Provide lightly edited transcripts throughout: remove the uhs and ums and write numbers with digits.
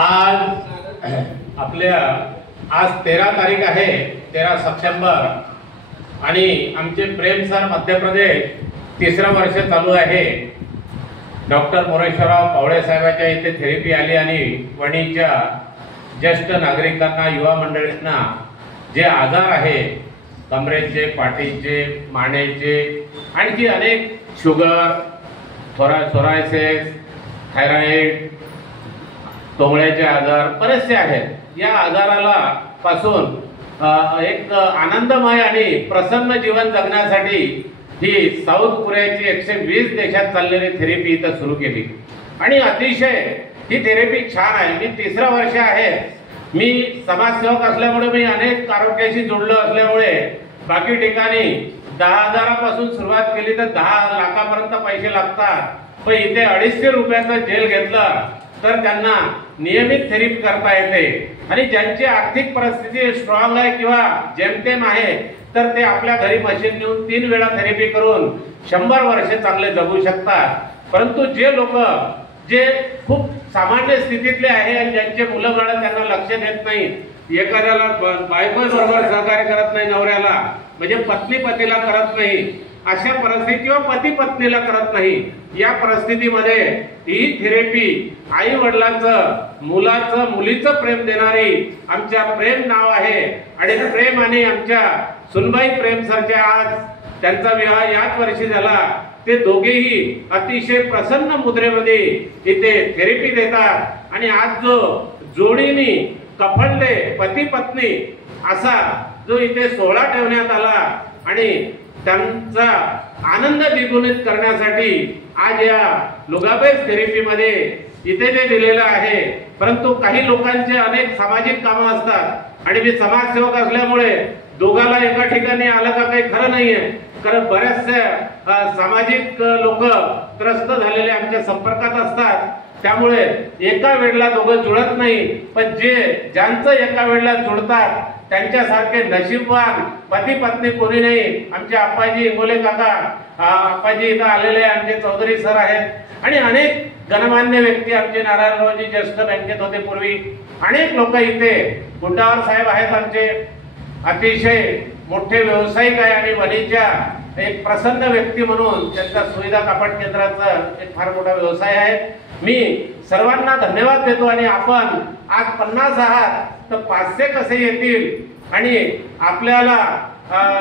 आज आपल्या आज 13 तारीख आहे, 13 सप्टेंबर आणि आमचे प्रेम सर मध्य प्रदेश 3रं वर्ष चालू आहे। डॉक्टर मोरेश्वरराव पवळे साहेबांच्या इथे थेरपी आली आणि वणीच्या ज्येष्ठ नागरिकांना, युवा मंडळींना जे आजार आहे कमरेचे, पाठीचे, मानेचे, आणखी अनेक शुगर, सोरायसिस, थायरॉइड, तोंगळ्याचे आजार बरेचसे आहेत। या आजाराला पासून एक आनंदमय आणि प्रसन्न जीवन जगण्यासाठी ही साऊथ कोरियाची 120 देशात चाललेली थेरपी इथं सुरू केली आणि अतिशय ही थेरपी छान आहे। मी 3रं वर्ष आहे। मी समाजसेवक असल्यामुळे, मी अनेक आरोग्याशी जोडलो असल्यामुळे बाकी ठिकाणी 10,000 पासून सुरुवात केली तर 10 लाखापर्यंत पैसे लागतात, पण इथे 250 रुपयाचं जेल घेतलं तर त्यांना नियमित थेरपी करता येते। आणि ज्यांची आर्थिक परिस्थिती स्ट्रॉंग आहे किंवा जेमतेम आहे तर ते आपल्या घरी मशीन नेऊन 3 वेळा थेरपी करून 100 वर्ष चांगले जगू शकतात। परंतु जे लोक जे खूप सामान्य स्थितीतले आहे आणि ज्यांचे मुलं बाळ त्यांना लक्ष देत नाही, एखाद्याला बायको बरोबर सहकार्य करत नाही, नवऱ्याला म्हणजे पत्नी पतीला करत नाही, अशा परिस्थिती किंवा पती पत्नीला करत नाही, या परिस्थितीमध्ये ही थेरपी आई वडिलांचं, मुलाचं, मुलीचं प्रेम देणारी आमच्या प्रेम नाव आहे। आणि प्रेम आणि आमच्या सुनबाई प्रेम सरच्या आज त्यांचा विवाह याच वर्षी झाला। ते दोघेही अतिशय प्रसन्न मुद्रेमध्ये इथे थेरपी देतात आणि आज जो जोडीने कफलले पती पत्नी असा जो इथे सोहळा ठेवण्यात आला आणि त्यांचा आनंद द्विगुणित करण्यासाठी आज या लुगाबेस थेरपीमध्ये इथे ते दिलेलं आहे। परंतु काही लोकांचे अनेक सामाजिक कामं असतात आणि मी समाजसेवक असल्यामुळे दोघाला एका ठिकाणी आलं का काही खरं नाहीये, कारण बऱ्याचशा सामाजिक लोक त्रस्त झालेले आमच्या संपर्कात असतात, त्यामुळे एका वेळेला दोघं जुळत नाही। पण ज्यांचं एका वेळेला जुळतात त्यांच्यासारखे नशीबवान पती पत्नी कोणी नाही। आमचे आप्पाजी इंगोले काका, आप्पाजी इथं आलेले आमचे चौधरी सर आहेत आणि अनेक गणमान्य व्यक्ती, आमचे नारायणरावजी ज्येष्ठ बँकेत होते पूर्वी, अनेक लोक इथे, गुंडावर साहेब आहेत आमचे, अतिशय मोठे व्यावसायिक आहे आणि वणीच्या एक प्रसन्न व्यक्ती म्हणून त्यांचा सुविधा कापड केंद्राचा एक फार मोठा व्यवसाय आहे। मी सर्वांना धन्यवाद देतो आणि आपण आज 50 आहात तर 500 कसे येतील आणि आपल्याला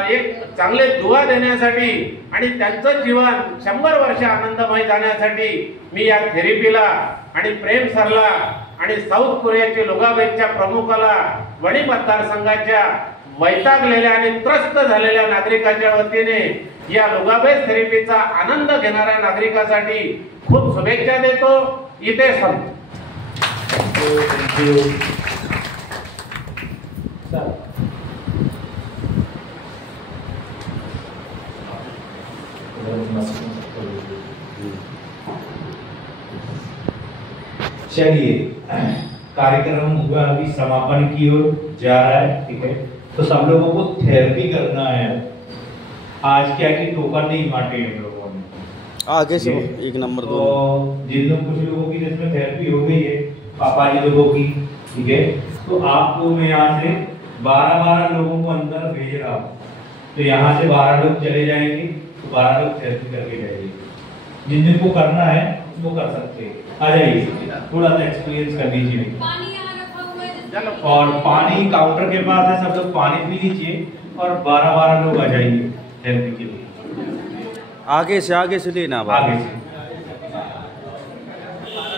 एक चांगले दुआ देण्यासाठी आणि त्यांचं जीवन 100 वर्ष आनंदमय जाण्यासाठी मी या थेरपीला आणि प्रेम सरला आणि साऊथ कोरियाच्या लुगाबेसच्या प्रमुखाला, वणी मतदारसंघाच्या वैतागलेल्या आणि त्रस्त झालेल्या नागरिकांच्या वतीने या लुगाबेस थेरपीचा आनंद घेणाऱ्या नागरिकांसाठी खूप शुभेच्छा देतो। इथे चलिए, कार्यक्रम हुआ अभी समापन की ओर जा रहा है, ठीक है। तो सब लोगों को थेरेपी करना है। आज क्या कि टोकन नहीं बांटे हम लोगों ने आगे से 1 नंबर। तो जिन लोग कुछ लोगों की जिसमें थेरेपी हो गई है, पापा जी लोगों की, ठीक है, तो आपको मैं यहाँ से 12 लोगों को अंदर भेज रहा हूँ। तो यहाँ से 12 लोग चले जाएंगे, तो 12 लोग थेरेपी करके जाएंगे। जिन जिनको करना है वो कर सकते हैं, आ जाइए, थोड़ा सा एक्सपीरियंस कर दीजिए। और पानी काउंटर के पास है, सब लोग पानी पी लीजिए और 12 लोग आ जाइए थेरेपी के लिए। आगे से लेना, आगे से